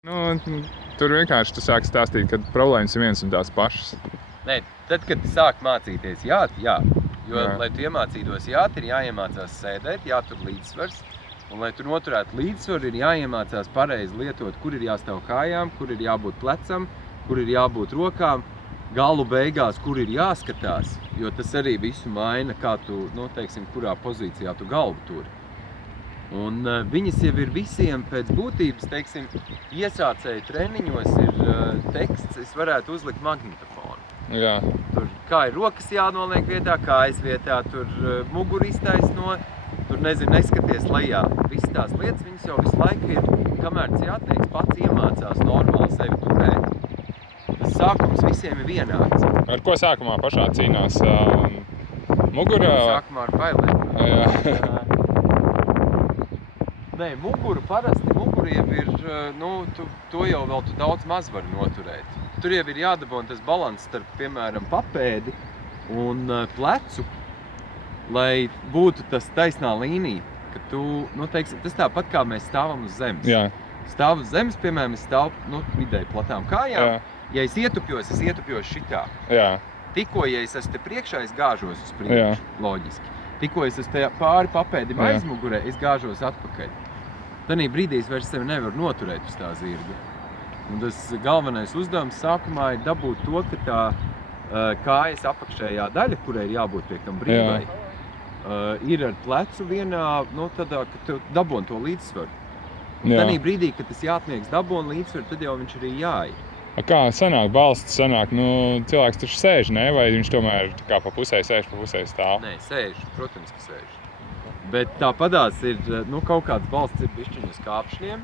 Tur vienkārši tu sāki stāstīt, ka problēmas ir viens un tās pašas. Nē, tad, kad tu sāk mācīties jāt, jo, lai tu iemācītos jāt, ir jāiemācās sēdēt, jātur līdzsvars. Un, lai tu noturētu līdzsvaru, ir jāiemācās pareizi lietot, kur ir jāstāv kājām, kur ir jābūt plecam, kur ir jābūt rokām, galu beigās, kur ir jāskatās, jo tas arī visu maina, kā tu, kurā pozīcijā tu galvu turi. Un viņas jau ir visiem pēc būtības, iesācēju treniņos ir teksts, es varētu uzlikt magnetofonu. Jā. Tur kā ir rokas jānoliek vietā, kājas vietā, tur muguru iztaisno, tur neskaties lejā. Visas tās lietas, viņas jau visu laiku ir, kamēr jāteiks, pats iemācās normāli sevi turēt. Tas sākums visiem ir vienāds. Ar ko sākumā pašā cīnās? Mugurā? Sākumā ar bailēm. Jā. Nē, muguru jau ir, to jau vēl tu daudz maz vari noturēt. Tur jau ir jādabona tas balans starp, piemēram, papēdi un plecu, lai būtu tas taisnā līnija, ka tu, tas tāpat kā mēs stāvam uz zemes. Jā. Stāvu uz zemes, piemēram, es stāvu, vidēji platām kājām. Jā. Ja es ietupjos šitā. Jā. Tikko, ja es esmu te priekšā, es gāžos uz priekšu, loģiski. Tikko es esmu pāri papēdim aizmugurē, es gāžos atpakaļ. Tanī brīdī es vairs sevi nevaru noturēt uz tā zirga. Un tas galvenais uzdevums sākumā ir dabūt to, ka tā kājas apakšējā daļa, kurai ir jābūt pie tam brīvai, ir ar plecu vienā, tādā, ka tu daboni to līdzsvaru. Un tanī brīdī, kad tas jātnieks daboni līdzsvaru, tad jau viņš arī jāij. Kā sanāk, balsts sanāk, cilvēks taču sēž, ne? Vai viņš tomēr kā pa pusē sēž, pa pusē stāv? Nē, sēž, protams, ka sēž. Bet tāpadās ir, kaut kāds balsts ir bišķiņ uz kāpšņiem,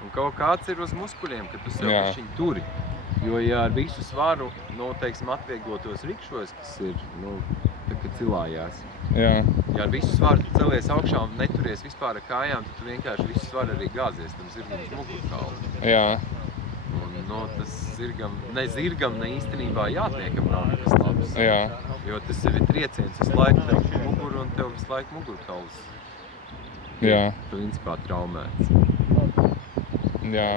un kaut kāds ir uz muskuļiem, ka tu sev bišķiņ turi. Jo, ja ar visu svaru, atvieglotos rikšos, kas ir, kad cilājās. Jā. Ja ar visu svaru tu celies augšā un neturies vispār ar kājām, tad tu vienkārši visu svaru arī gāzies tam zirgam uz mugurkaulu. Jā. Un, tas zirgam, ne īstenībā jātniekam nav nekas labs. Jā. Jo tas ir trieciens visu laiku tev muguru un tev visu laiku mugurkauls. Jā. Principā traumēts. Jā.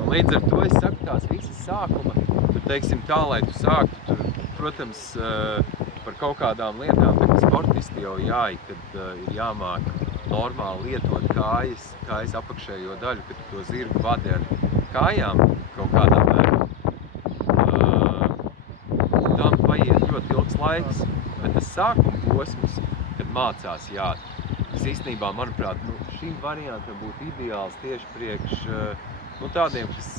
Un līdz ar to es saku tās visas sākuma, tur tā, lai tu sāktu, tur, protams, par kaut kādām lietām, bet sportisti jau jāi, kad ir jāmāk normāli lietot kājas apakšējo daļu, kad tu to zirgu vadi ar kājām kaut kādā mērā. Tam paiet ļoti ilgs laiks, bet tas sākuma posms, kad mācās jāt, tas īstenībā, manuprāt, šīm variantam būtu ideāls tieši priekš tādiem, kas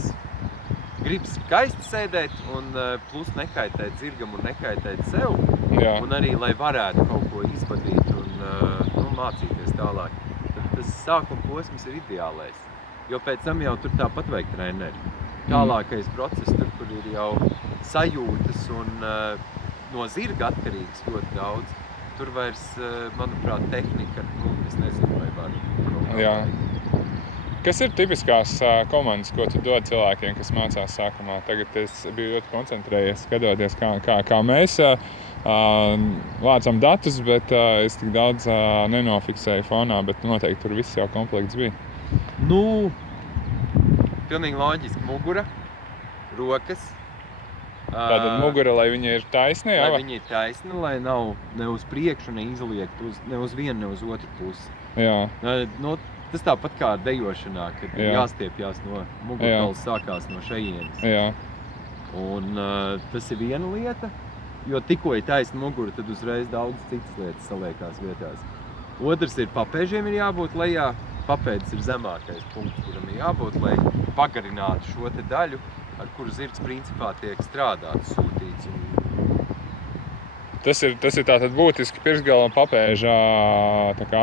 grib skaisti sēdēt un plus nekaitēt zirgam un nekaitēt sev. Jā. Un arī, lai varētu kaut ko izvadīt un mācīties tālāk. Tad tas sākuma posms ir ideālais, jo pēc tam jau tur tāpat vajag treneri. Tālākais process, tur, kur ir jau sajūtas un no zirga atkarīgs ļoti daudz. Tur vairs, manuprāt, tehnika, es nezinu, vai var. Jā. Kas ir tipiskās komandas, ko tu dod cilvēkiem, kas mācās sākumā? Tagad es biju ļoti koncentrējies, skatoties, kā mēs vācam datus, bet es tik daudz nenofiksēju fonā, bet noteikti tur viss jau komplekts bija. Pilnīgi loģiski. Mugura, rokas. Tātad mugura, lai viņa ir taisna, jā? Lai viņa ir taisna, lai nav ne uz priekšu, ne izliekt ne uz vienu, ne uz otru pusi. Jā. Tas tāpat kā dejošanā, kad jāstiepjās no mugurkauls sākās no šejienes. Jā. Un tas ir viena lieta, jo tikko ir taisna mugura, tad uzreiz daudz citas lietas saliekās vietās. Otrs ir papēžiem ir jābūt lejā. Papēdis ir zemākais punkts, kuram ir jābūt, lai pagarinātu šo te daļu, ar kuru zirgs principā tiek strādāts, sūtīts. Tas ir tātad būtiski pirkstgala un papēža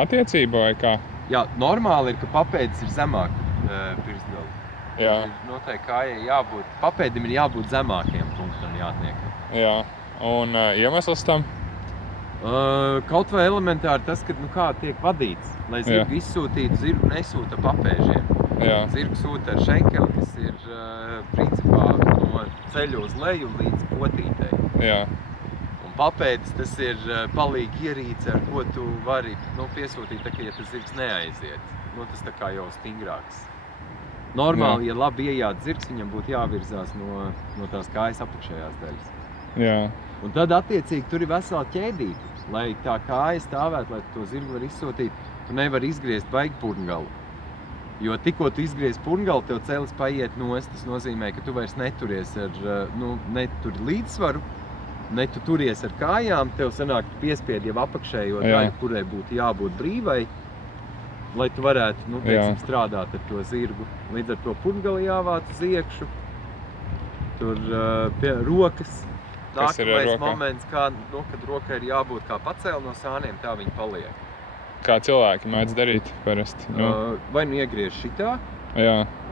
attiecība vai kā? Jā, normāli ir, ka papēdis ir zemāk pirkstgala. Jā. Noteikti kājai jābūt, papēdim ir jābūt zemākiem punktam jātniekam. Jā, un iemesls tam? Kaut vai elementāri tas, ka kā tiek vadīts, lai zirgu izsūtītu, zirgu nesūta papēžiem. Jā. Zirgu sūta ar šenkeli, kas ir principā no ceļa uz leju līdz potītei. Jā. Un papēdis tas ir palīgi ierīce, ar ko tu vari piesūtīt, ja tas zirgs neaiziet. Tas tā kā jau stingrāks Normāli, ja labi iejāts zirgs, viņam būtu jāvirzās no tās kājas apakšējās daļas. Jā. Un tad, attiecīgi, tur ir vesela ķēdīte, lai tā kāja stāvētu, lai to zirgu var izsotīt. Tu nevar izgriezt baigi purngalu. Jo tikko tu izgriez purngalu, tev celis paiet nost. Tas nozīmē, ka tu vairs neturies neturi līdzsvaru, ne tu turies ar kājām, tev sanāk piespied jau apakšējo daļu, kurai būtu jābūt brīvai, lai tu varētu, strādāt ar to zirgu. Līdz ar to purngali jāvāc uz iekšu, tur pie rokas. Nākamais moments, kad rokai ir jābūt kā pacēl no sāniem, tā viņi paliek. Kā cilvēki mēdz darīt parasti? Vai iegriež šitā,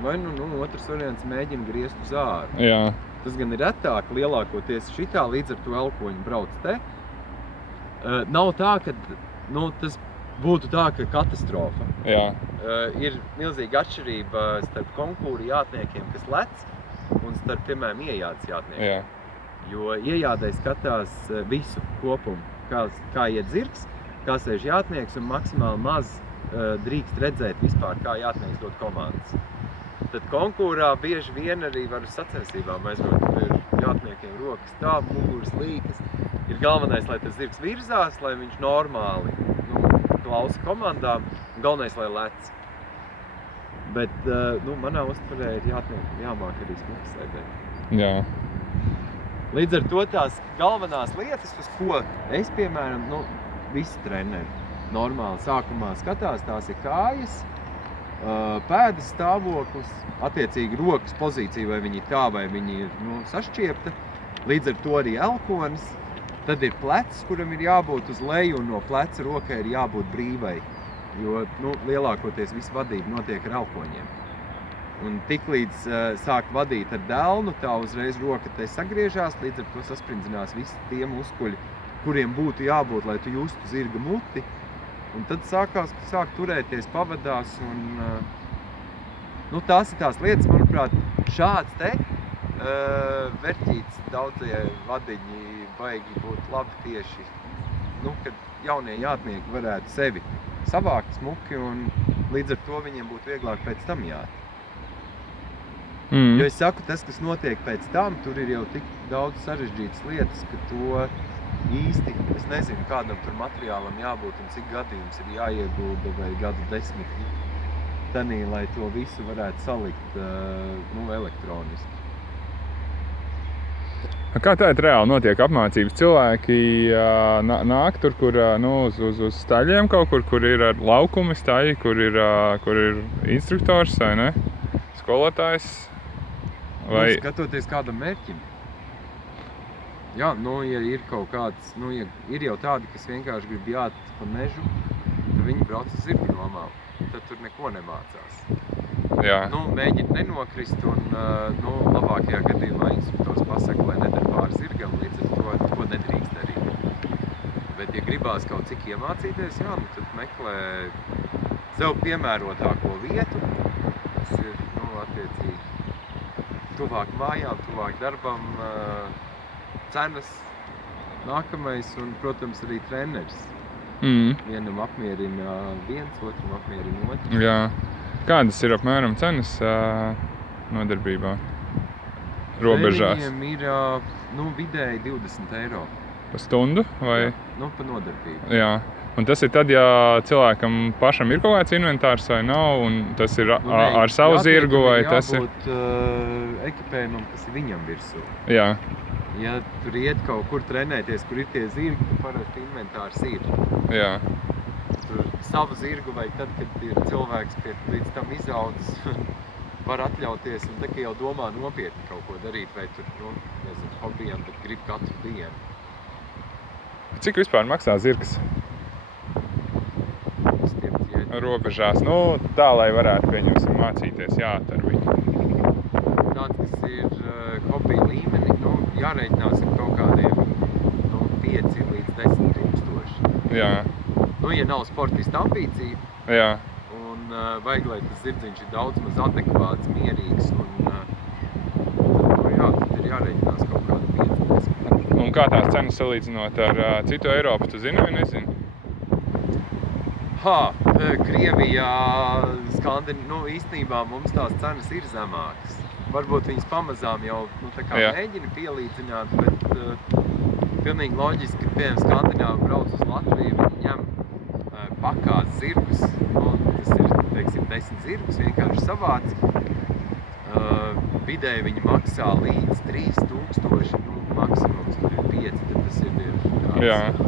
vai otrs variants mēģina griezt uz āru. Jā. Tas gan ir retāk, lielākoties šitā, līdz ar to elkoņi brauc te. Nav tā, ka tas būtu tā, ka katastrofa. Jā. Ir milzīga atšķirība starp konkūru jātniekiem, kas lec, un starp, piemēram, iejādes jātniekiem. Jā. Jo iejādē skatās visu kopumu, kā iet zirgs, kā sēž jātnieks, un maksimāli maz drīkst redzēt vispār, kā jātnieks dod komandas. Tad konkūrā bieži vien arī var uz sacensībām aizbraukt, ka ir jātniekiem rokas stāv, muguras līkas. Ir galvenais, lai tas zirgs virzās, lai viņš normāli klausa komandām, un galvenais, lai lec. Bet manā uztverē ir jāmāk arī smuki sēdēt. Jā. Līdz ar to tās galvenās lietas, uz ko es, piemēram, visi treneri normāli sākumā skatās, tās ir kājas, pēdas stāvoklis, attiecīgi rokas pozīcija, vai viņi ir tā, vai viņi ir sašķiepta, līdz ar to arī elkonis, tad ir plecs, kuram ir jābūt uz leju, un no pleca rokai ir jābūt brīvai, jo lielākoties visa vadība notiek ar elkoņiem. Un tiklīdz sāk vadīt ar delnu, tā uzreiz roka te sagriežās, līdz ar to saspringzinās visi tie muskuļi, kuriem būtu jābūt, lai tu justu zirga muti. Un tad sāk turēties, pavadās, un tās ir tās lietas, manuprāt, šāds te verķīts daudzie vadiņi baigi būt labi tieši, kad jaunie jātnieki varētu sevi savākt smuki, un līdz ar to viņiem būtu vieglāk pēc tam jāt. Jo es saku, tas, kas notiek pēc tam, tur ir jau tik daudz sarežģītas lietas, ka to īsti, es nezinu, kādam tur materiālam jābūt un cik gadījums ir jāiegulda vai gadu 10 tanī, lai to visu varētu salikt elektroniski. Kā tāda reāli notiek apmācības? Cilvēki nāk tur, kur uz staļiem kaut kur ir laukumi staļi, kur ir instruktors vai ne? Skolotājs? Vai... Skatoties kādam mērķim. Jā, ja ir kaut kāds, ir jau tādi, kas vienkārši grib jāt pa mežu, tad viņi brauc uz zirgu nomām. Tad tur neko nemācās. Jā. Mēģina nenokrist un, labākajā gadījumā instruktors pasaka, lai nedara pāri zirgam, līdz ar to nedrīkst darīt. Bet, ja gribās kaut cik iemācīties, tad meklē sev piemērotāko vietu, kas ir, attiecīgi, tuvāk mājām, tuvāk darbam, cenas, nākamais un, protams, arī treneris. Vienam apmierina viens, otram apmierina otrs. Jā. Kādas ir apmēram cenas nodarbībā? Robežās? Viņiem ir vidēji 20 eiro. Pa stundu? Vai? Jā, pa nodarbību. Jā. Un tas ir tad, ja cilvēkam pašam ir kaut kāds inventārs vai nav, un tas ir ar savu zirgu, vai tas ir? Jābūt ekipējumam, kas ir viņam virsū. Jā. Ja tur iet kaut kur trenēties, kur ir tie zirgi, tad parasti inventārs ir. Jā. Tur savu zirgu vai tad, kad ir cilvēks, ka līdz tam izaudzis, var atļauties, un tā, ka jau domā nopietni kaut ko darīt, vai tur, hobijam, bet grib katru dienu. Cik vispār maksā zirgs? Robežās, tā, lai varētu, pieņemsim, mācīties jāt ar viņu. Tāds, kas ir hobija līmeni, jārēķinās ar kaut kādiem 5 līdz 10 000. Jā. Ja nav sportista ambīcija, jā. Un vajag, lai tas zirdziņš ir daudz maz adekvāts, mierīgs, un tad ir jārēķinās kaut kādu 5-10. Un kā tās cenas salīdzinot ar citu Eiropu, tu zini vai nezini? Krievijā īstenībā mums tās cenas ir zemākas. Varbūt viņas pamazām jau mēģina pielīdzināt, bet pilnīgi loģiski, ka piemēram skandināvi brauc uz Latviju, viņi ņem pakās zirgus, tas ir, teiksim, 10 zirgus, vienkārši savāc. Vidēji viņi maksā līdz 3000, maksimums tur ir 5, tad tas ir tāds.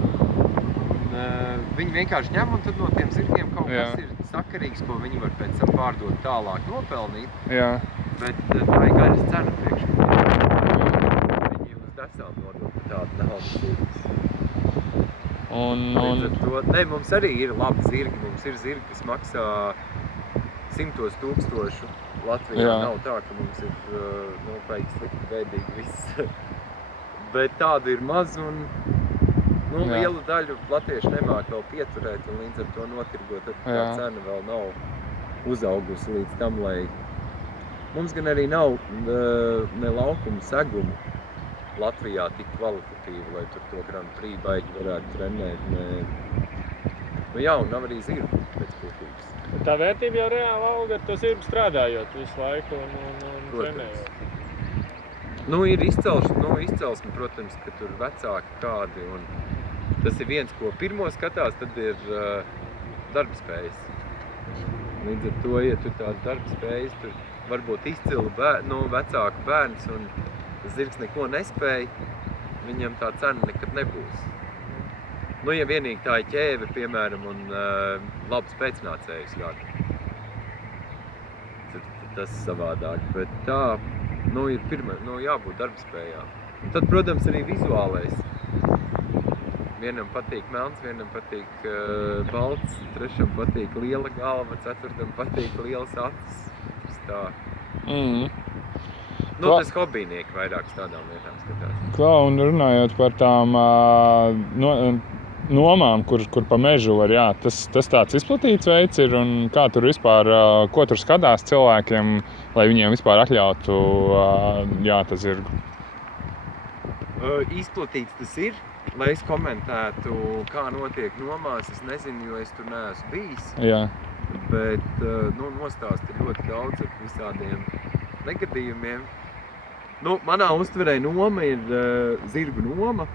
Viņi vienkārši ņem un tad no tiem zirgiem kaut kas ir sakarīgs, ko viņi var pēc tam pārdot tālāk nopelnīt. Bet tā ir gaļas cena priekš. Viņi uz desām nodot tādu naudas zirgus. Mums arī ir labi zirgi. Mums ir zirgi, kas maksā 100 000. Latvijā nav tā, ka mums ir noteikti slikti veidīgi viss. Bet tādu ir maz un lielu daļu latvieši nemāk vēl pieturēt un līdz ar to notirgot, tad tā cena vēl nav uzaugusi līdz tam, lai mums gan arī nav ne laukumu segumu Latvijā tik kvalitatīvi, lai tur to Grand Prix baigi varētu trenēt. Un nav arī zirgu pēc būtības. Tā vērtība jau reāli auga ar to zirgu strādājot visu laiku un trenējot. Ir izcelsme, protams, ka tur vecāki kādi, un tas ir viens, ko pirmo skatās, tad ir darbspējas. Līdz ar to, ja tu tādu darbspējas, tur varbūt izcilu vecāku bērns, un tas zirgs neko nespēja, viņam tā cena nekad nebūs. Ja vienīgi tā ir ķēve, piemēram, un labs pēcnācējs rada, tad tas savādāk, bet tā, ir jābūt darbspējām. Un tad, protams, arī vizuālais. Vienam patīk melns, vienam patīk balts, trešam patīk liela galva, ceturtam patīk lielas acis. Tas tā. Tas hobijnieki vairāk tādām lietām skatās. Un runājot par tām nomām, kur pa mežu var, tas tāds izplatīts veids ir, un kā tur vispār, ko tur skatās cilvēkiem, lai viņiem vispār atļautu, tas zirgu? Izplatīts tas ir, lai es komentētu, kā notiek nomās, es nezinu, jo es tur neesmu bijis. Bet nostāsti ļoti daudz ar visādiem negadījumiem. Manā uztverē noma ir zirgu noma.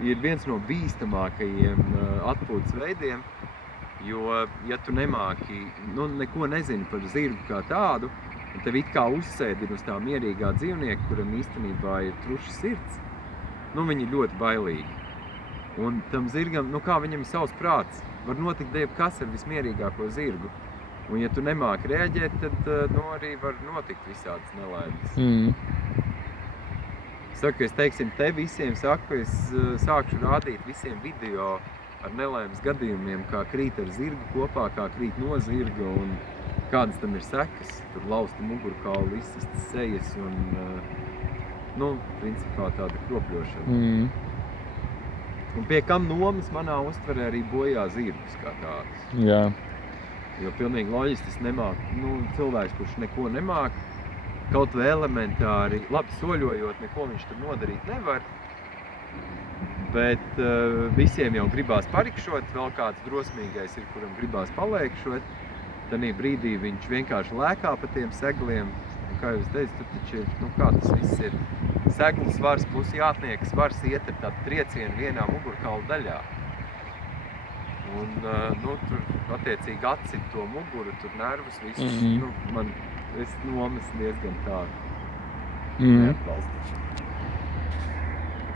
Ir viens no bīstamākajiem atpūtas veidiem, jo, ja tu nemāki, neko nezini par zirgu kā tādu, un tev it kā uzsēdina uz tā mierīgā dzīvnieka, kuram īstenībā ir truša sirds, viņi ir ļoti bailīgi. Un tam zirgam, kā viņam ir savs prāts, var notikt jebkas ar vismierīgāko zirgu. Un ja tu nemāki reaģēt, tad arī var notikt visādas nelaimes. Es teiksim, te visiem saku, es sākšu rādīt visiem video ar nelaimes gadījumiem, kā krīt ar zirgu kopā, kā krīt no zirga un kādas tam ir sekas. Tur lausta mugurkauli, izsistas sejas un, principā tāda kropļošana. Un pie kam nomas manā uztverē arī bojā zirgus kā tādas. Jo pilnīgi loģiski tas nemāk, cilvēks, kurš neko nemāk, kaut vai elementāri, labi soļojot, neko viņš tur nodarīt nevar, bet visiem jau gribās parikšot, vēl kāds drosmīgais ir, kuram gribās palēkšot, tanī brīdī viņš vienkārši lēkā pa tiem segliem, un kā jūs teicu, tur taču ir, kā tas viss ir, seglu svars plus jātnieka svars iet ar tādu triecienu vienā mugurkaula daļā. Un, tur attiecīgi atcit to muguru, tur nervus visus, es nomas diezgan tādu neatbalstu.